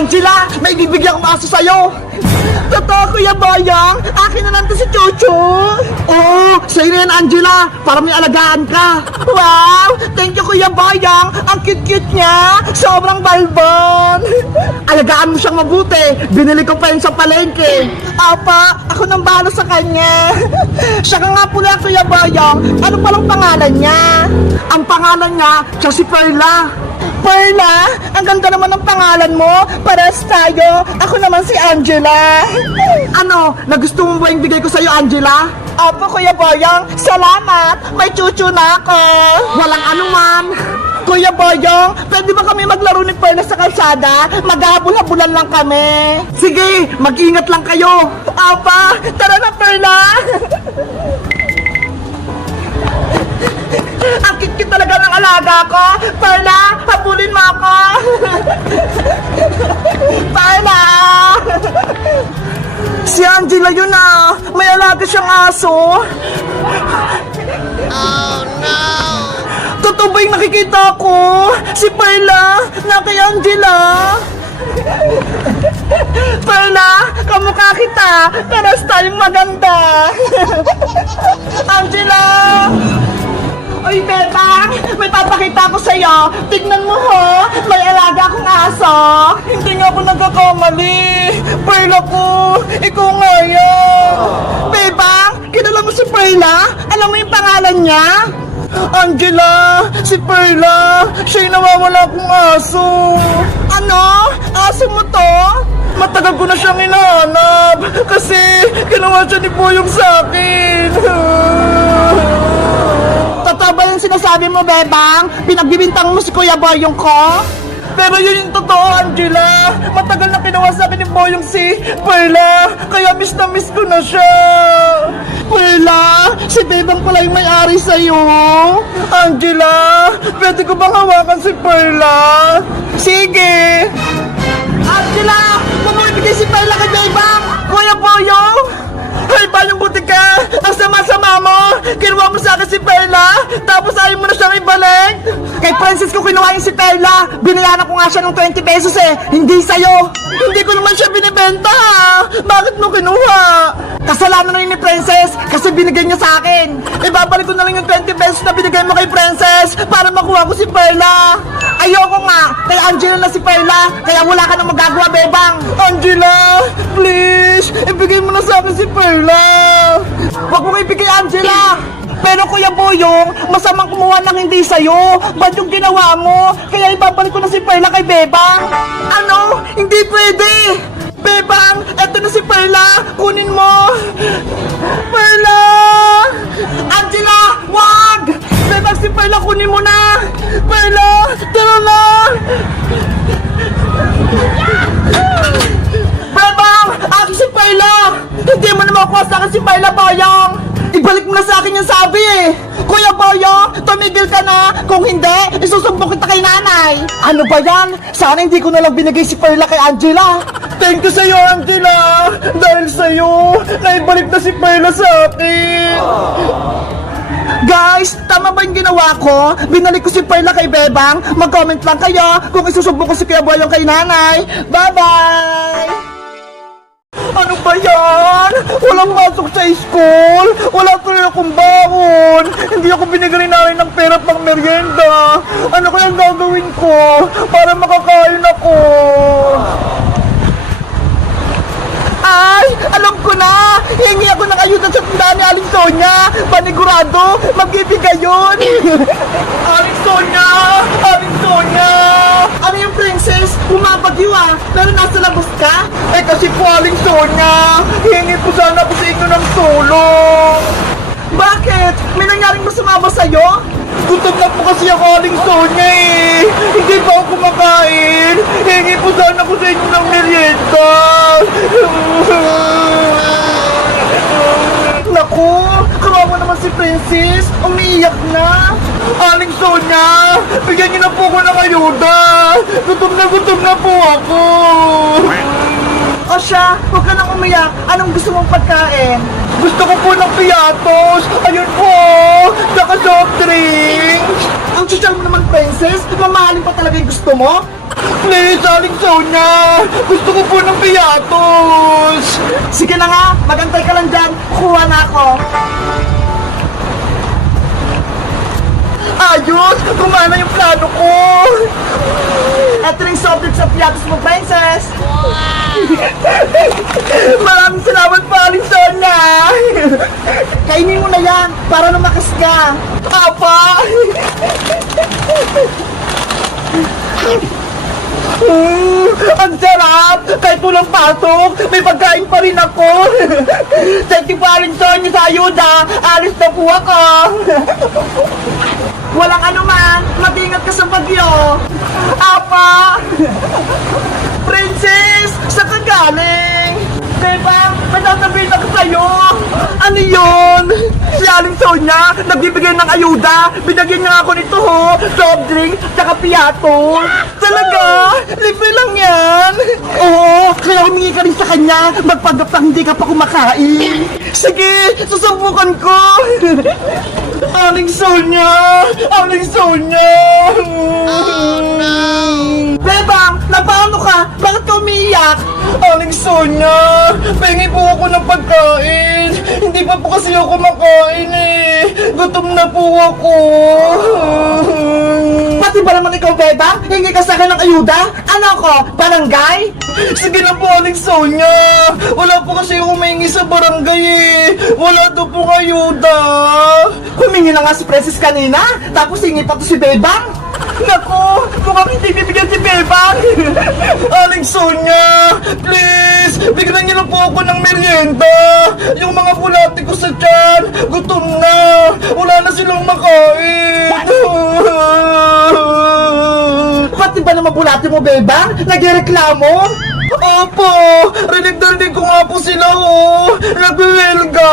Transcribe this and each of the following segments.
Angela, may bibigyan kong aso sa'yo. Totoo, Kuya Boyong? Akin na lang to si Chuchu. Oo, sa'yo na yan, Angela. Para may alagaan ka. Wow! Thank you, Kuya Boyong. Ang cute-cute niya. Sobrang balbon. Alagaan mo siyang mabuti. Binili ko pa yun sa palengke. Apa, ako nang bahala sa kanya. Siya ka nga pula, Kuya Boyong. Ano palang pangalan niya? Ang pangalan niya, siya si Perla. Perla, ang ganda naman ng pangalan mo. Pares tayo. Ako naman si Angela. Ano, nagustuhan mo ba yung bigay ko sa'yo, Angela? Opo, Kuya Boyong. Salamat. May chuchu na ako. Walang anuman. Kuya Boyong, pwede ba kami maglaro ni Perla sa kalsada? Maghahabol-habulan lang kami. Sige, mag-ingat lang kayo. Opa, tara na, Perla. Ang cute talaga ng alaga ko. Perla, habulin mo ako. Perla! Si Angela yun ah. May alaga siyang aso. Oh no! Totoo ba yung nakikita ko? Si Perla na kay Angela. Perla, kamukha kita. Paras tayong maganda. Angela! Uy, Bebang! May papakita ko sa'yo! Tignan mo ho! May alaga akong aso! Hindi nga ako nagkakamali! Perla ko! Ikaw nga yan! Bebang! Kilala mo si Perla? Alam mo yung pangalan niya? Angela! Si Perla! Siya yung nawawala akong aso! Ano? Aso mo to? Matagal ko na siyang hinahanap! Kasi ginawa siya ni Boyong sa akin! Totoo ba yung sinasabi mo, Bebang? Pinagbibintang mo si Kuya Boyong ko? Pero yun yung totoo, Angela. Matagal na kinuha sa akin ni Boyong si Perla. Kaya miss na miss ko na siya. Perla, si Bebang pala yung may-ari sa'yo. Angela, pwede ko bang hawakan si Perla? Sige. Angela, bumibigay si Perla kay Bebang. Kuya Boyong. Hey, Bayong Butika! Ang sama-sama mo! Kinuha mo sa akin si Perla, tapos ayaw mo na siyang ibalik! Kay Princess ko kinuha yung si Perla! Binayaran ko nga siya ng 20 pesos eh! Hindi sa'yo! Hindi ko naman siya binibenta ha! Bakit mo kinuha? Kasalanan na yun ni Princess kasi binigay niya sa akin! Ibabalik ko na lang yung 20 pesos na binigay mo kay Princess para makuha ko si Perla! Ayoko nga! Kay Angela na si Perla! Kaya wala ka nang magagawa, Bebang! Angela! Please! Ibigay mo na sa akin si Perla! Huwag mong ibigay, Angela! Pero Kuya Boyong, masamang kumuha ng hindi sa'yo. Ba't yung ginawa mo? Kaya ibabalik ko na si Perla kay Bebang. Ano? Hindi pwede! Bebang, eto na si Perla. Kunin mo. Perla! Angela, wag! Bebang, si Perla, kunin mo na. Perla, tara na. Bebang, akin si Perla. Hindi mo na makuha sa akin si Perla, Boyong. Ibalik mo na sa akin yung sabi eh! Kuya Boyong, tumigil ka na! Kung hindi, isusumbong kita kay nanay! Ano ba yan? Sana hindi ko nalang binigay si Perla kay Angela! Thank you sa'yo, Angela! Dahil sa'yo, naibalik na si Perla sa akin! Guys, tama ba yung ginawa ko? Binalik ko si Perla kay Bebang? Mag-comment lang kayo kung isusumbong ko si Kuya Boyong kay nanay! Bye-bye! Ano ba yan? Walang masok sa school? Wala tuloy akong baon. Hindi ako binigyan ni nanay ng pera pang merienda. Ano kaya gagawin ko para makakain ako? Ay, alam ko na! Hingi ako ng ayuda sa tindahan ni Aling Sonia! Panigurado, magbibigay yun! Aling Sonia! Aling Sonia! Ano yung Princess? Bumabagyo ah! Pero nasa labas ka? Eh kasi po Aling Sonia! Hingi po sana po sa inyo ng tulong! Bakit? May nangyaring masama ba sa'yo? Gutom na po kasi ako Aling Sonia eh! Hindi pa ako kumakain! Hingi po sana po sa inyo ng merienda! Naku! Kawawa naman si Princess! Umiiyak na! Aling Sonia! Bigyan niyo na po ako ng ayuda! Gutom na po ako! O siya, huwag ka nang umiyak. Anong gusto mong pagkain? Gusto ko po ng piatos. Ayun po. Saka soft drinks. Ang social mo naman, princess. Mamahalin pa talaga yung gusto mo? Please, Aling Sonia. Gusto ko po ng piatos. Sige na nga, magantay ka lang dyan. Kuha na ako. Ayos! Gumana yung plano ko! Eto rin soft drinks sa piatos mo, princess! Maraming salamat po, Aling Sonia! Kainin mo na yan para lumakas ka! Apa! Ang sarap! Kahit walang pasok, may pagkain pa rin ako! Thank you po, Aling Sonia, sa ayuda! Alis na po ako! Walang anuman, mag-ingat ka sa bagyo! Apa! Princess, saan ka galing? Diba, may sasabihin ako sa'yo! Ano yun? Si Aling Sonia, nagbibigay ng ayuda! Binagyan niya ako nito ho! Soft drink, tsaka piyato! Talaga? Libre lang yan! Oo, kaya humingi ka rin sa kanya! Magpagapang hindi ka pa kumakain! Sige, susubukan ko! Aling Sonia! Aling Sonia! Bebang, napaano ka? Bakit ka umiiyak? Aling Sonia! Pengi po ako ng pagkain! Hindi pa po kasi ako makain eh! Gutom na po ako! Pati ba naman ikaw, Bebang? Hingi ka sa akin ng ayuda? Ano ako? Barangay? Sige na po, Aling Sonia! Wala po kasi ako humingi sa barangay eh! Wala daw po ayuda! Humingi na nga si Princess kanina, tapos hingi pa to si Bebang! Naku! Mukhang hindi bibigyan si Bebang! Aling Sonia! Please! Bigyan niyo na po ako ng merienda! Yung mga bulati ko sa tiyan! Gutom na! Wala na silang makain! Pati ba naman bulati mo, Bebang? Nagreklamo? Opo! Rinig na rinig ko nga po sila, oh! Nagwilga!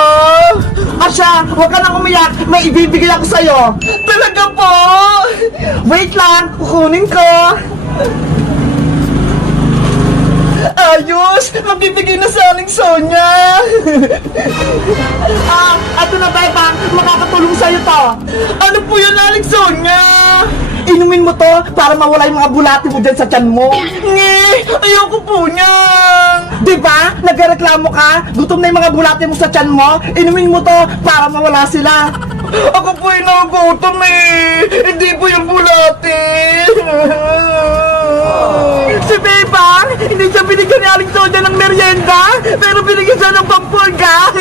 Asya, huwag ka nang umiyak! May ibibigay ako sa'yo! Talaga po! Wait lang! Kukunin ko! Ayos! Magbibigay na sa Aling Sonia! Ato na, Bebang! Makakatulong sa'yo to! Ano po yan, Aling Sonia? Inumin mo to para mawala yung mga bulati mo dyan sa tiyan mo. Nge! Ayoko po niyan! Diba? Nagreklamo ka? Gutom na yung mga bulati mo sa tiyan mo? Inumin mo to para mawala sila. Ako po yung nagugutom eh! Hindi po yung bulati! Si Bebang! Hindi siya binigyan ni Aling Sonia ng merienda! Pero binigyan siya ng pampurga!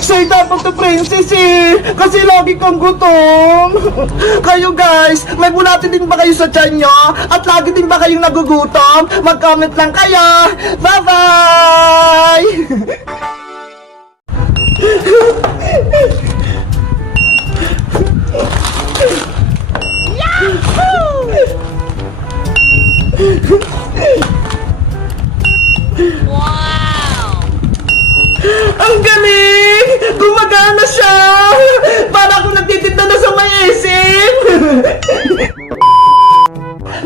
Sa'yo dapat to, princess eh! Kasi lagi kang gutom! Kayo guys, may bulati din ba kayo sa tiyan nyo? At lagi din ba kayong nagugutom? Mag-comment lang kayo! Bye-bye! Wow! Ang galing! Gumagana siya! Para akong nagtitinda na sa may SM!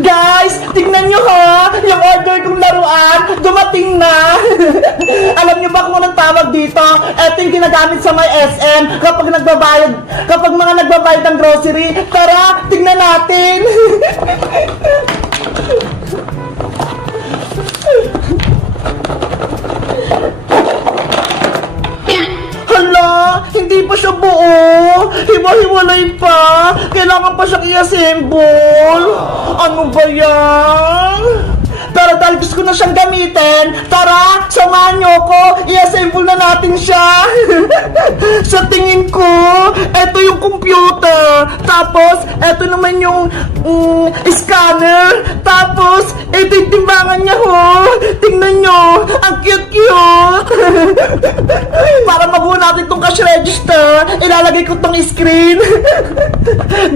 Guys, tingnan nyo ha! Yung order kong laruan, dumating na! Alam nyo ba kung anong tawag dito? Ito yung ginagamit sa may SM kapag mga nagbabayad ng grocery. Tara, tingnan natin! Hala, hindi pa siya buo. Hiwa-hiwalay pa. Kailangan pa siyang i-assemble. Ano ba yan? Pero dahil gusto ko na siyang gamitin, tara, samahan niyo ako, i-assemble na natin siya. Sa tingin ko, eto yung computer, tapos eto naman yung scanner, tapos eto yung timbangan niya ho. Tingnan niyo, ang cute-cute. Para mabuo natin tong cash register, ilalagay ko tong screen.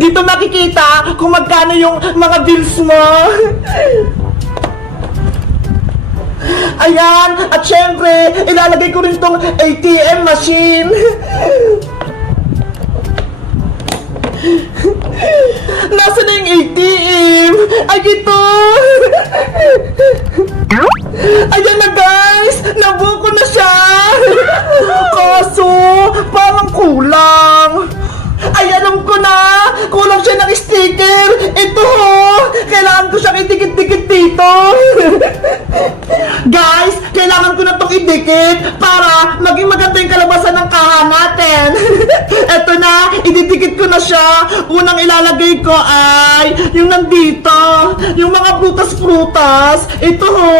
Dito makikita kung magkano yung mga bills mo. Ayan, at syempre, ilalagay ko rin tong ATM machine. Nasaan na yung ATM? Ay, ito! ko siyang idikit-dikit dito. Guys, kailangan ko na itong idikit para maging maganda yung kalabasan ng kaha natin. Eto na, ididikit ko na siya. Unang ilalagay ko ay yung nandito, yung mga prutas-prutas. Ito ho.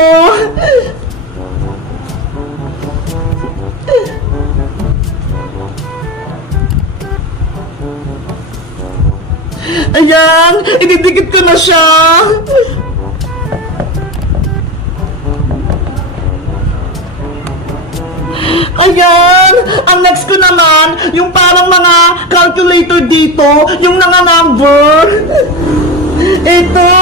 Ayan, ididikit ko na siya. Ayan, ang next ko naman, yung parang mga calculator dito, yung nanga-number. Ito.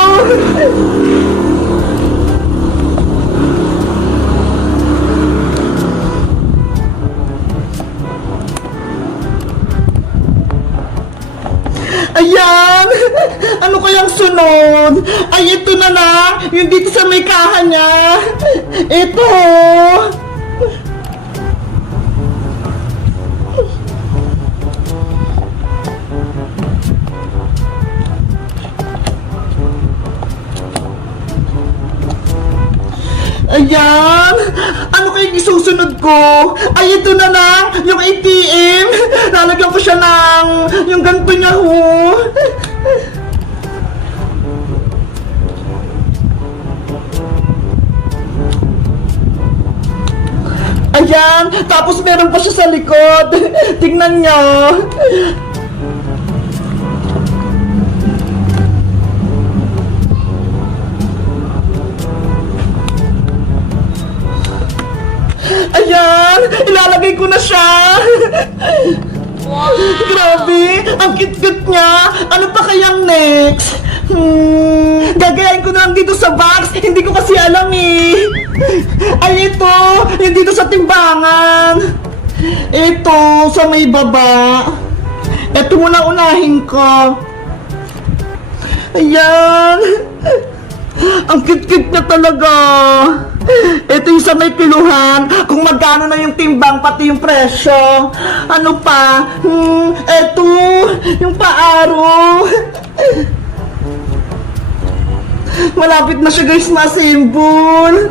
Ayan! Ano kayang sunod? Ay, ito na lang! Yung dito sa may kaha niya! Ito! Ayan! Ano kayang isusunod ko? Ay, ito na lang! Yung ATM! Lalagyan ko siya ng yung ganito niya ho! Ayan! Tapos meron pa siya sa likod! Tingnan niyo! Ayan! Ilalagay ko na siya! Wow! Grabe! Ang cute-cute niya! Ano pa kayang next? Gagayain ko na lang dito sa box! Hindi ko kasi alam eh! Ay, ito! Yung dito sa timbangan! Ito! Sa may baba! Ito muna unahin ko! Ayan! Ang cute-cute niya talaga! Ito yung sa may piluhan, kung magkano na yung timbang, pati yung presyo. Ano pa? Ito, yung paaro. Malapit na siya guys, ma-assemble.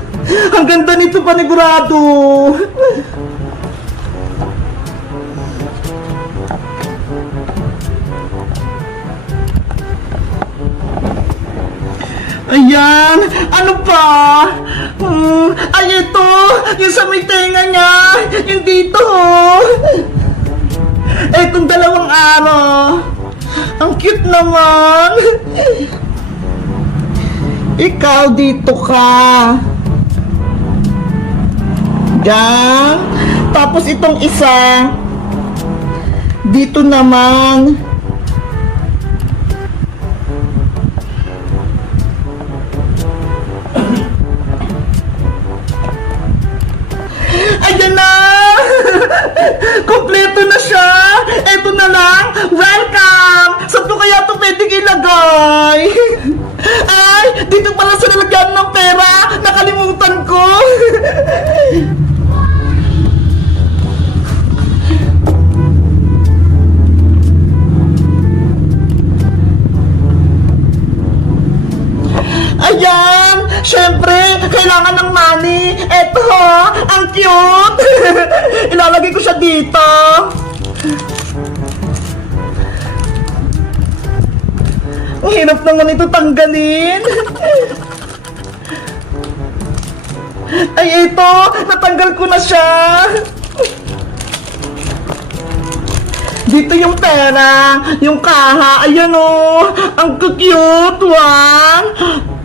Ang ganda nito, panigurado. Ayan! Ano pa? Ay, ito! Yung sa may tenga niya! Yung dito, oh! Etong dalawang araw! Ang cute naman! Ikaw, dito ka! Diyan! Tapos itong isa, dito naman! Ayan na! Kompleto na siya! Eto na lang! Welcome! Saan ko kaya ito pwedeng ilagay? Ay! Dito pala sa nilagyan ng pera! Nakalimutan ko! Ayan! Siyempre, kailangan ng money! Eto ho! Ang cute! Ilalagay ko siya dito! Ang hirap naman ito tanggalin! Ay, ito! Natanggal ko na siya! Dito yung pera, yung kaha, ayan o! Ang cute! 1,